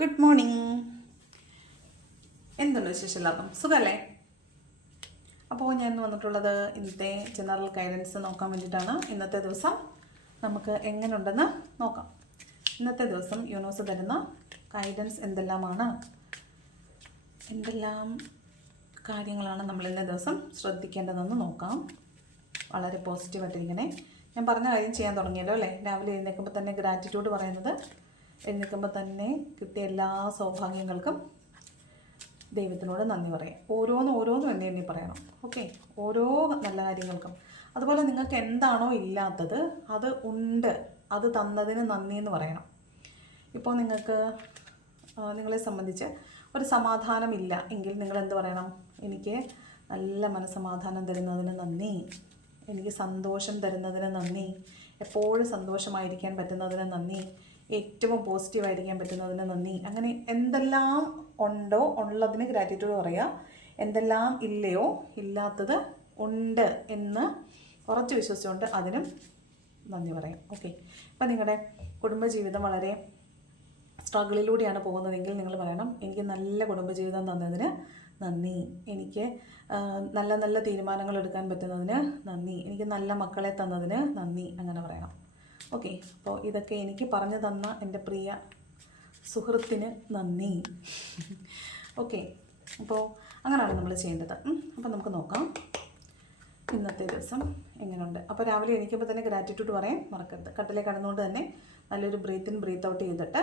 Good morning എന്തുണ്ട് വിശേഷം എല്ലാവർക്കും? സുഖമല്ലേ അപ്പോൾ ഞാൻ വന്നിട്ടുള്ളത് ഇന്നത്തെ ജനറൽ ഗൈഡൻസ് നോക്കാൻ വേണ്ടിയിട്ടാണ്. ഇന്നത്തെ ദിവസം നമുക്ക് എങ്ങനെയുണ്ടെന്ന് നോക്കാം. ഇന്നത്തെ ദിവസം യൂണിവേഴ്സ് തരുന്ന ഗൈഡൻസ് എന്തെല്ലാമാണ്? എന്തെല്ലാം കാര്യങ്ങളാണ് നമ്മൾ ഇന്നേ ദിവസം ശ്രദ്ധിക്കേണ്ടതെന്ന് നോക്കാം. വളരെ പോസിറ്റീവായിട്ടിരിക്കണേ ഞാൻ പറഞ്ഞ കാര്യം ചെയ്യാൻ തുടങ്ങിയല്ലോ അല്ലേ? രാവിലെ എഴുന്നേൽക്കുമ്പോൾ തന്നെ ഗ്രാറ്റിറ്റ്യൂഡ് പറയുന്നത് എഴുന്നേൽക്കുമ്പോൾ തന്നെ കിട്ടിയ എല്ലാ സൗഭാഗ്യങ്ങൾക്കും ദൈവത്തിനോട് നന്ദി പറയാം. ഓരോന്നും ഓരോന്നും എന്നെ എന്നെ പറയണം. ഓക്കെ? ഓരോ നല്ല കാര്യങ്ങൾക്കും. അതുപോലെ നിങ്ങൾക്ക് എന്താണോ ഇല്ലാത്തത് അത് ഉണ്ട്. അത് തന്നതിന് നന്ദി എന്ന് പറയണം. ഇപ്പോൾ നിങ്ങൾക്ക് നിങ്ങളെ സംബന്ധിച്ച് ഒരു സമാധാനമില്ല എങ്കിൽ നിങ്ങൾ എന്ത് പറയണം? എനിക്ക് നല്ല മനസ്സമാധാനം തരുന്നതിന് നന്ദി. എനിക്ക് സന്തോഷം തരുന്നതിന് നന്ദി. എപ്പോഴും സന്തോഷമായിരിക്കാൻ പറ്റുന്നതിന് നന്ദി. ഏറ്റവും പോസിറ്റീവായിരിക്കാൻ പറ്റുന്നതിന് നന്ദി. അങ്ങനെ എന്തെല്ലാം ഉണ്ടോ ഉള്ളതിന് ഗ്രാറ്റിറ്റ്യൂഡ് പറയുക എന്തെല്ലാം ഇല്ലയോ ഇല്ലാത്തത് ഉണ്ട് എന്ന് ഉറച്ചു വിശ്വസിച്ചുകൊണ്ട് അതിനും നന്ദി പറയാം. ഓക്കെ ഇപ്പം നിങ്ങളുടെ കുടുംബജീവിതം വളരെ സ്ട്രഗിളിലൂടെയാണ് പോകുന്നതെങ്കിൽ നിങ്ങൾ പറയണം എനിക്ക് നല്ല കുടുംബജീവിതം തന്നതിന് നന്ദി. എനിക്ക് നല്ല നല്ല തീരുമാനങ്ങൾ എടുക്കാൻ പറ്റുന്നതിന് നന്ദി. എനിക്ക് നല്ല മക്കളെ തന്നതിന് നന്ദി. അങ്ങനെ പറയണം. ഓക്കെ അപ്പോൾ ഇതൊക്കെ എനിക്ക് പറഞ്ഞു തന്ന എന്റെ പ്രിയ സുഹൃത്തിന് നന്ദി. ഓക്കെ അപ്പോൾ അങ്ങനെയാണ് നമ്മൾ ചെയ്യേണ്ടത്. അപ്പോൾ നമുക്ക് നോക്കാം. ഇന്നത്തെ ദിവസം എങ്ങനെയുണ്ട്? അപ്പോൾ രാവിലെ എണീക്കുമ്പോൾ തന്നെ ഗ്രാറ്റിറ്റ്യൂഡ് പറയാൻ മറക്കരുത്. കട്ടിലെ കടന്നുകൊണ്ട് തന്നെ നല്ലൊരു ബ്രീത്ത് ഇൻ ബ്രീത്ത് ഔട്ട് ചെയ്തിട്ട്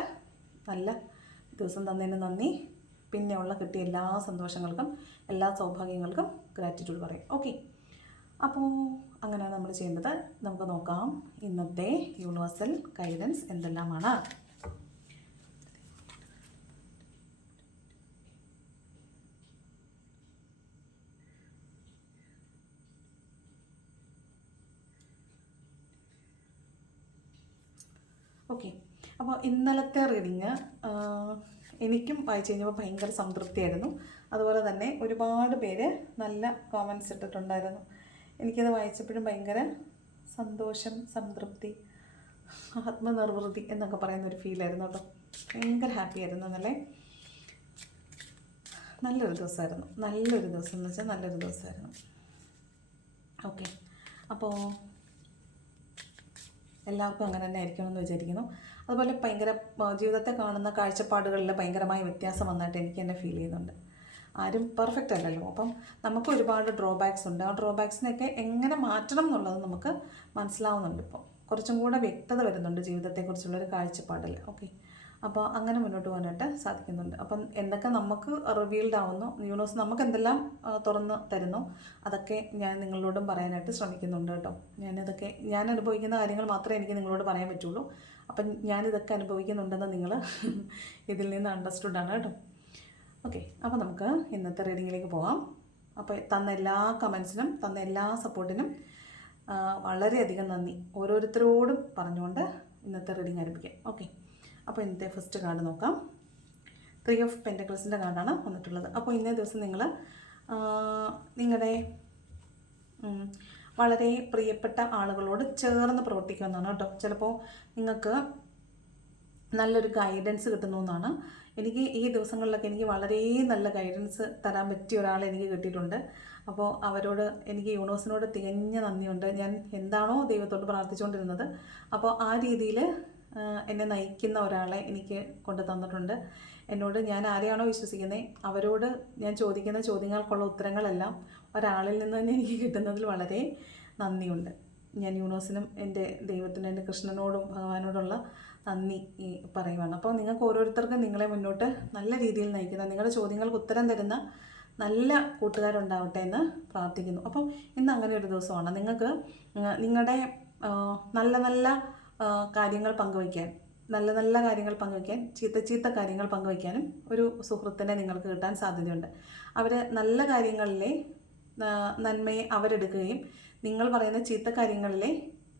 നല്ല ദിവസം തന്നതിന് നന്ദി. പിന്നെ ഉള്ള കിട്ടിയ എല്ലാ സന്തോഷങ്ങൾക്കും എല്ലാ സൗഭാഗ്യങ്ങൾക്കും ഗ്രാറ്റിറ്റ്യൂഡ് പറയും. ഓക്കെ. അപ്പോൾ അങ്ങനെയാണ് നമ്മൾ ചെയ്യേണ്ടത്. നമുക്ക് നോക്കാം. ഇന്നത്തെ യൂണിവേഴ്സൽ ഗൈഡൻസ് എന്തെല്ലാമാണ്? ഓക്കെ അപ്പോൾ ഇന്നലത്തെ റീഡിങ് എനിക്കും വായിച്ചു കഴിഞ്ഞപ്പോൾ ഭയങ്കര സംതൃപ്തിയായിരുന്നു. അതുപോലെ തന്നെ ഒരുപാട് പേര് നല്ല കോമൻസ് ഇട്ടിട്ടുണ്ടായിരുന്നു. എനിക്കത് വായിച്ചപ്പോഴും ഭയങ്കര സന്തോഷം സംതൃപ്തി ആത്മനിർവൃതി എന്നൊക്കെ പറയുന്ന ഒരു ഫീലായിരുന്നു കേട്ടോ. ഭയങ്കര ഹാപ്പി ആയിരുന്നു എന്നല്ലേ നല്ലൊരു ദിവസമായിരുന്നു. നല്ലൊരു ദിവസം എന്ന് വെച്ചാൽ നല്ലൊരു ദിവസമായിരുന്നു. ഓക്കെ അപ്പോൾ എല്ലാവർക്കും അങ്ങനെ തന്നെ ആയിരിക്കണം എന്ന് വിചാരിക്കുന്നു. അതുപോലെ ഭയങ്കര ജീവിതത്തെ കാണുന്ന കാഴ്ചപ്പാടുകളിൽ ഭയങ്കരമായ വ്യത്യാസം വന്നിട്ട് എനിക്ക് തന്നെ ഫീൽ ചെയ്യുന്നുണ്ട്. ആരും പെർഫെക്റ്റ് അല്ലല്ലോ. അപ്പം നമുക്ക് ഒരുപാട് ഡ്രോബാക്സ് ഉണ്ട്. ആ ഡ്രോബാക്സിനെയൊക്കെ എങ്ങനെ മാറ്റണം എന്നുള്ളത് നമുക്ക് മനസ്സിലാവുന്നുണ്ട് ഇപ്പോൾ കുറച്ചും കൂടെ വ്യക്തത വരുന്നുണ്ട് ജീവിതത്തെക്കുറിച്ചുള്ളൊരു കാഴ്ചപ്പാടിൽ. ഓക്കെ അപ്പോൾ അങ്ങനെ മുന്നോട്ട് പോകാനായിട്ട് സാധിക്കുന്നുണ്ട്. അപ്പം എന്തൊക്കെ നമുക്ക് റിവീൽഡ് ആവുന്നു? യൂണിവേഴ്സ് നമുക്ക് എന്തെല്ലാം തുറന്ന് തരുന്നു? അതൊക്കെ ഞാൻ നിങ്ങളോടും പറയാനായിട്ട് ശ്രമിക്കുന്നുണ്ട് കേട്ടോ. ഞാനിതൊക്കെ ഞാൻ അനുഭവിക്കുന്ന കാര്യങ്ങൾ മാത്രമേ എനിക്ക് നിങ്ങളോട് പറയാൻ പറ്റുള്ളൂ. അപ്പം ഞാനിതൊക്കെ അനുഭവിക്കുന്നുണ്ടെന്ന് നിങ്ങൾ ഇതിൽ നിന്ന് അണ്ടർസ്റ്റുഡാണ് കേട്ടോ. ഓക്കെ അപ്പോൾ നമുക്ക് ഇന്നത്തെ റീഡിങ്ങിലേക്ക് പോകാം അപ്പോൾ തന്ന എല്ലാ കമൻസിനും തന്ന എല്ലാ സപ്പോർട്ടിനും വളരെയധികം നന്ദി. ഓരോരുത്തരോടും പറഞ്ഞുകൊണ്ട് ഇന്നത്തെ റീഡിങ് ആരംഭിക്കാം. ഓക്കെ അപ്പോൾ ഇന്നത്തെ ഫസ്റ്റ് കാർഡ് നോക്കാം. ത്രീ ഓഫ് പെന്റക്കിൾസിന്റെ കാർഡാണ് വന്നിട്ടുള്ളത്. അപ്പോൾ ഇന്നേ ദിവസം നിങ്ങൾ നിങ്ങളുടെ വളരെ പ്രിയപ്പെട്ട ആളുകളോട് ചേർന്ന് പ്രവർത്തിക്കുമെന്നാണ് കേട്ടോ. ചിലപ്പോൾ നിങ്ങൾക്ക് നല്ലൊരു ഗൈഡൻസ് കിട്ടുന്നു എന്നാണ് എനിക്ക് ഈ ദിവസങ്ങളിലൊക്കെ എനിക്ക് വളരെ നല്ല ഗൈഡൻസ് തരാൻ പറ്റിയ ഒരാളെ എനിക്ക് കിട്ടിയിട്ടുണ്ട്. അപ്പോൾ അവരോട് എനിക്ക് യൂണിവേഴ്സിനോട് തികഞ്ഞ നന്ദിയുണ്ട്. ഞാൻ എന്താണോ ദൈവത്തോട് പ്രാർത്ഥിച്ചുകൊണ്ടിരുന്നത്. അപ്പോൾ ആ രീതിയിൽ എന്നെ നയിക്കുന്ന ഒരാളെ എനിക്ക് കൊണ്ടു തന്നിട്ടുണ്ട്. എന്നോട് ഞാൻ ആരെയാണോ വിശ്വസിക്കുന്നത് അവരോട് ഞാൻ ചോദിക്കുന്ന ചോദ്യങ്ങൾക്കുള്ള ഉത്തരങ്ങളെല്ലാം ഒരാളിൽ നിന്ന് തന്നെ എനിക്ക് കിട്ടുന്നതിൽ വളരെ നന്ദിയുണ്ട്. ഞാൻ യൂണിവേഴ്സിനും എന്റെ ദൈവത്തിനും എന്റെ കൃഷ്ണനോടും ഭഗവാനോടുള്ള നന്ദി ഈ പറയുവാണ്. അപ്പോൾ നിങ്ങൾക്ക് ഓരോരുത്തർക്കും നിങ്ങളെ മുന്നോട്ട് നല്ല രീതിയിൽ നയിക്കുന്ന നിങ്ങളുടെ ചോദ്യങ്ങൾക്ക് ഉത്തരം തരുന്ന നല്ല കൂട്ടുകാരുണ്ടാവട്ടെ എന്ന് പ്രാർത്ഥിക്കുന്നു. അപ്പം ഇന്ന് അങ്ങനെ ഒരു ദിവസമാണ്. നിങ്ങൾക്ക് നിങ്ങളുടെ നല്ല നല്ല കാര്യങ്ങൾ പങ്കുവയ്ക്കാൻ നല്ല നല്ല കാര്യങ്ങൾ പങ്കുവയ്ക്കാൻ ചീത്ത ചീത്ത കാര്യങ്ങൾ പങ്കുവയ്ക്കാനും ഒരു സുഹൃത്തിനെ നിങ്ങൾക്ക് കിട്ടാൻ സാധ്യതയുണ്ട്. അവർ നല്ല കാര്യങ്ങളിലെ നന്മയെ അവരെടുക്കുകയും നിങ്ങൾ പറയുന്ന ചീത്ത കാര്യങ്ങളിലെ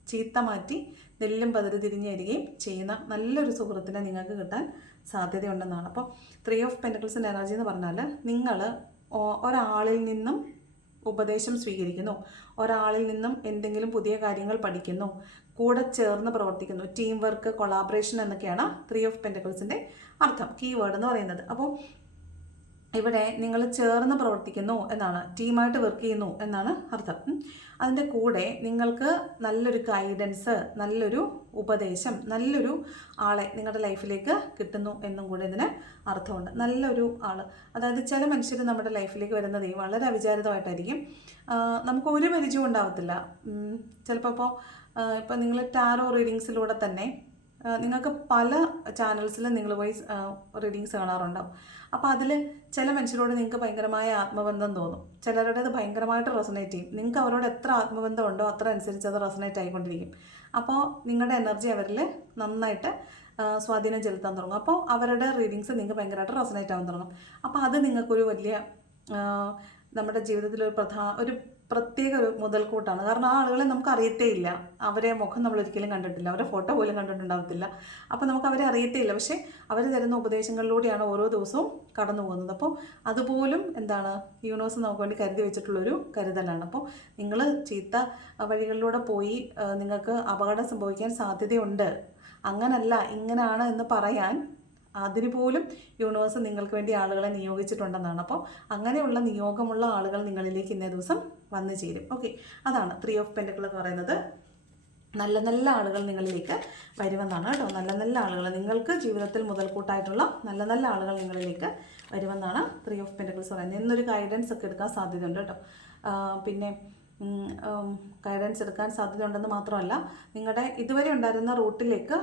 ചീത്ത മാറ്റി നെല്ലും പതിര് തിരിഞ്ഞ് വരികയും ചെയ്യുന്ന നല്ലൊരു സുഹൃത്തിനെ നിങ്ങൾക്ക് കിട്ടാൻ സാധ്യതയുണ്ടെന്നാണ്. അപ്പോൾ ത്രീ ഓഫ് പെന്റക്കിൾസിന്റെ എനർജി എന്ന് പറഞ്ഞാൽ നിങ്ങൾ ഒരാളിൽ നിന്നും ഉപദേശം സ്വീകരിക്കുന്നു. ഒരാളിൽ നിന്നും എന്തെങ്കിലും പുതിയ കാര്യങ്ങൾ പഠിക്കുന്നു. കൂടെ ചേർന്ന് പ്രവർത്തിക്കുന്നു. ടീം വർക്ക് കൊളാബറേഷൻ എന്നൊക്കെയാണ് ത്രീ ഓഫ് പെന്റക്കിൾസിന്റെ അർത്ഥം കീവേഡ് എന്ന് പറയുന്നത്. അപ്പോൾ ഇവിടെ നിങ്ങൾ ചേർന്ന് പ്രവർത്തിക്കുന്നു എന്നാണ് ടീമായിട്ട് വർക്ക് ചെയ്യുന്നു എന്നാണ് അർത്ഥം. അതിന്റെ കൂടെ നിങ്ങൾക്ക് നല്ലൊരു ഗൈഡൻസ് നല്ലൊരു ഉപദേശം നല്ലൊരു ആളെ നിങ്ങളുടെ ലൈഫിലേക്ക് കിട്ടുന്നു എന്നും കൂടെ ഇതിന് അർത്ഥമുണ്ട്. നല്ലൊരു ആൾ അതായത് ചില മനുഷ്യർ നമ്മുടെ ലൈഫിലേക്ക് വരുന്നത് വളരെ അവിചാരിതമായിട്ടായിരിക്കും. നമുക്ക് ഒരു പരിചയവും ഉണ്ടാവത്തില്ല. ചിലപ്പോൾ ഇപ്പോൾ നിങ്ങൾ ടാറോ റീഡിങ്സിലൂടെ തന്നെ നിങ്ങൾക്ക് പല ചാനൽസിലും നിങ്ങൾ പോയി റീഡിങ്സ് കാണാറുണ്ടാവും. അപ്പോൾ അതിൽ ചില മനുഷ്യരോട് നിങ്ങൾക്ക് ഭയങ്കരമായ ആത്മബന്ധം തോന്നും. ചിലരുടേത് ഭയങ്കരമായിട്ട് റെസനേറ്റ് ചെയ്യും. നിങ്ങൾക്ക് അവരോട് എത്ര ആത്മബന്ധം ഉണ്ടോ അത്ര അനുസരിച്ച് അത് റെസനേറ്റ് ആയിക്കൊണ്ടിരിക്കും. അപ്പോൾ നിങ്ങളുടെ എനർജി അവരിൽ നന്നായിട്ട് സ്വാധീനം ചെലുത്താൻ തുടങ്ങും. അപ്പോൾ അവരുടെ റീഡിങ്സ് നിങ്ങൾക്ക് ഭയങ്കരമായിട്ട് റെസനേറ്റ് ആവാൻ തുടങ്ങും. അപ്പോൾ അത് നിങ്ങൾക്കൊരു വലിയ നമ്മുടെ ജീവിതത്തിൽ ഒരു പ്രധാന ഒരു പ്രത്യേക ഒരു മുതൽക്കൂട്ടാണ്. കാരണം ആ ആളുകളെ നമുക്ക് അറിയത്തേ ഇല്ല. അവരെ മുഖം നമ്മൾ ഒരിക്കലും കണ്ടിട്ടില്ല. അവരെ ഫോട്ടോ പോലും കണ്ടിട്ടുണ്ടാവത്തില്ല. അപ്പോൾ നമുക്ക് അവരെ അറിയത്തേ ഇല്ല. പക്ഷേ അവർ തരുന്ന ഉപദേശങ്ങളിലൂടെയാണ് ഓരോ ദിവസവും കടന്നു പോകുന്നത്. അപ്പോൾ അതുപോലും എന്താണ് യൂണിവേഴ്സ് നമുക്ക് വേണ്ടി കരുതി വെച്ചിട്ടുള്ളൊരു കരുതലാണ്. അപ്പോൾ നിങ്ങൾ ചീത്ത വഴികളിലൂടെ പോയി നിങ്ങൾക്ക് അപകടം സംഭവിക്കാൻ സാധ്യതയുണ്ട്. അങ്ങനല്ല ഇങ്ങനെയാണ് എന്ന് പറയാൻ അതിന് പോലും യൂണിവേഴ്സ് നിങ്ങൾക്ക് വേണ്ടി ആളുകളെ നിയോഗിച്ചിട്ടുണ്ടെന്നാണ്. അപ്പോൾ അങ്ങനെയുള്ള നിയോഗമുള്ള ആളുകൾ നിങ്ങളിലേക്ക് ഇന്നേ ദിവസം വന്നു ചേരും. ഓക്കെ അതാണ് ത്രീ ഓഫ് പെൻഡുകൾ എന്ന് പറയുന്നത്. നല്ല നല്ല ആളുകൾ നിങ്ങളിലേക്ക് വരുമെന്നാണ് കേട്ടോ. നല്ല നല്ല ആളുകൾ. നിങ്ങൾക്ക് ജീവിതത്തിൽ മുതൽക്കൂട്ടായിട്ടുള്ള നല്ല നല്ല ആളുകൾ നിങ്ങളിലേക്ക് വരുമെന്നാണ് ത്രീ ഓഫ് പെൻഡുകൾസ് പറയുന്നത്. എന്നൊരു ഗൈഡൻസ് ഒക്കെ എടുക്കാൻ സാധ്യതയുണ്ട് കേട്ടോ. പിന്നെ ഗൈഡൻസ് എടുക്കാൻ സാധ്യതയുണ്ടെന്ന് മാത്രമല്ല നിങ്ങളുടെ ഇതുവരെ ഉണ്ടായിരുന്ന റൂട്ടിലേക്ക്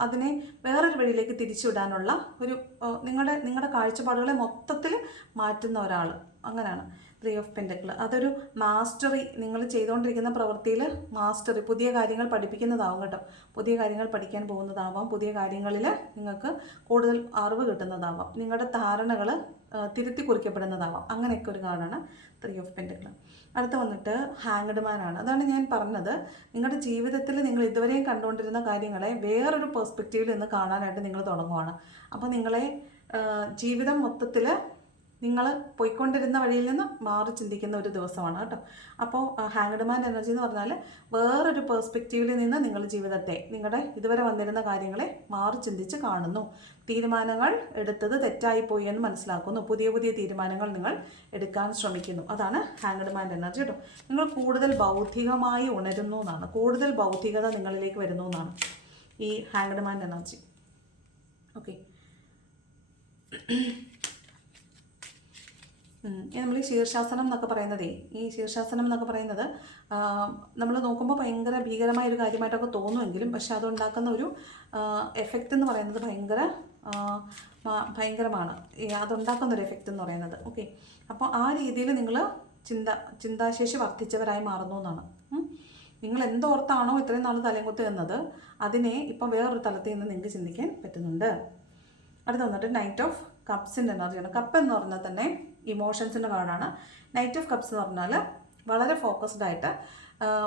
അതിനെ വേറൊരു വഴിയിലേക്ക് തിരിച്ചുവിടാനുള്ള ഒരു നിങ്ങളുടെ നിങ്ങളുടെ കാഴ്ചപ്പാടുകളെ മൊത്തത്തിൽ മാറ്റുന്ന ഒരാൾ അങ്ങനെയാണ് ത്രീ ഓഫ് പെൻഡക്കിൾ അതൊരു മാസ്റ്ററി നിങ്ങൾ ചെയ്തുകൊണ്ടിരിക്കുന്ന പ്രവൃത്തിയിൽ മാസ്റ്ററി പുതിയ കാര്യങ്ങൾ പഠിപ്പിക്കുന്നതാവും കേട്ടോ. പുതിയ കാര്യങ്ങൾ പഠിക്കാൻ പോകുന്നതാവാം. പുതിയ കാര്യങ്ങളിൽ നിങ്ങൾക്ക് കൂടുതൽ അറിവ് കിട്ടുന്നതാവാം. നിങ്ങളുടെ ധാരണകൾ തിരുത്തി കുറിക്കപ്പെടുന്നതാവാം. അങ്ങനെയൊക്കെ ഒരു കാർഡാണ് ത്രീ ഓഫ് പെന്റുകൾ അടുത്ത വന്നിട്ട് ഹാങ്ഡ് മാനാണ് അതാണ് ഞാൻ പറഞ്ഞത്. നിങ്ങളുടെ ജീവിതത്തിൽ നിങ്ങൾ ഇതുവരെയും കണ്ടുകൊണ്ടിരുന്ന കാര്യങ്ങളെ വേറൊരു പെർസ്പെക്റ്റീവിൽ നിന്ന് കാണാനായിട്ട് നിങ്ങൾ തുടങ്ങുവാണ്. അപ്പോൾ നിങ്ങളെ ജീവിതം മൊത്തത്തിൽ നിങ്ങൾ പോയിക്കൊണ്ടിരുന്ന വഴിയിൽ നിന്ന് മാറി ചിന്തിക്കുന്ന ഒരു ദിവസമാണ് കേട്ടോ. അപ്പോൾ ഹാങ്ഡ് മാൻ എനർജി എന്ന് പറഞ്ഞാൽ വേറൊരു പേഴ്സ്പെക്റ്റീവിൽ നിന്ന് നിങ്ങൾ ജീവിതത്തെ നിങ്ങളുടെ ഇതുവരെ വന്നിരുന്ന കാര്യങ്ങളെ മാറി ചിന്തിച്ച് കാണുന്നു. തീരുമാനങ്ങൾ എടുത്തത് തെറ്റായിപ്പോയി എന്ന് മനസ്സിലാക്കുന്നു. പുതിയ പുതിയ തീരുമാനങ്ങൾ നിങ്ങൾ എടുക്കാൻ ശ്രമിക്കുന്നു. അതാണ് ഹാങ്ഡ് മാൻ എനർജി കേട്ടോ നിങ്ങൾ കൂടുതൽ ബൗദ്ധികമായി ഉണരുന്നു എന്നാണ്. കൂടുതൽ ബൗദ്ധികത നിങ്ങളിലേക്ക് വരുന്നു എന്നാണ് ഈ ഹാങ്ഡ് മാൻ എനർജി ഓക്കെ നമ്മൾ ഈ ശീർഷാസനം എന്നൊക്കെ പറയുന്നതേ ഈ ശീർഷാസനം എന്നൊക്കെ പറയുന്നത് നമ്മൾ നോക്കുമ്പോൾ ഭയങ്കര ഭീകരമായ ഒരു കാര്യമായിട്ടൊക്കെ തോന്നുമെങ്കിലും പക്ഷെ അതുണ്ടാക്കുന്ന ഒരു എഫക്റ്റ് എന്ന് പറയുന്നത് ഭയങ്കര ഭയങ്കരമാണ്. അതുണ്ടാക്കുന്ന ഒരു എഫക്റ്റ് എന്ന് പറയുന്നത്. ഓക്കെ അപ്പോൾ ആ രീതിയിൽ നിങ്ങൾ ചിന്ത ചിന്താശേഷി വർദ്ധിച്ചവരായി മാറുന്നു എന്നാണ്. നിങ്ങൾ എന്തോർത്താണോ ഇത്രയും നാൾ തലയും എന്നത് അതിനെ ഇപ്പം വേറൊരു തലത്തിൽ നിന്ന് നിങ്ങൾക്ക് ചിന്തിക്കാൻ പറ്റുന്നുണ്ട്. അടുത്ത വന്നിട്ട് നൈറ്റ് ഓഫ് കപ്സിന്റെ എനർജിയാണ് കപ്പ് എന്ന് പറഞ്ഞാൽ തന്നെ ഇമോഷൻസിന്റെ കാർഡാണ് നൈറ്റ് ഓഫ് കപ്സ് എന്ന് പറഞ്ഞാൽ വളരെ ഫോക്കസ്ഡ് ആയിട്ട്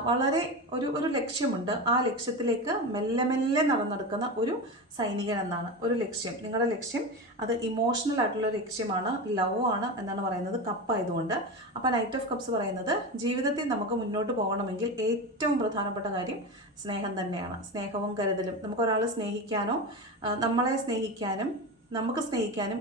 വളരെ ഒരു ഒരു ലക്ഷ്യമുണ്ട്. ആ ലക്ഷ്യത്തിലേക്ക് മെല്ലെ മെല്ലെ നടന്നെടുക്കുന്ന ഒരു സൈനികൻ എന്നാണ്. ഒരു ലക്ഷ്യം. നിങ്ങളുടെ ലക്ഷ്യം അത് ഇമോഷണൽ ആയിട്ടുള്ള ലക്ഷ്യമാണ്. ലവ് ആണ് എന്നാണ് പറയുന്നത് കപ്പ് ആയതുകൊണ്ട്. അപ്പോൾ നൈറ്റ് ഓഫ് കപ്സ് പറയുന്നത് ജീവിതത്തിൽ നമുക്ക് മുന്നോട്ട് പോകണമെങ്കിൽ ഏറ്റവും പ്രധാനപ്പെട്ട കാര്യം സ്നേഹം തന്നെയാണ്. സ്നേഹവും കരുതലും. നമുക്ക് ഒരാളെ സ്നേഹിക്കാനോ നമ്മളെ സ്നേഹിക്കാനും നമുക്ക് സ്നേഹിക്കാനും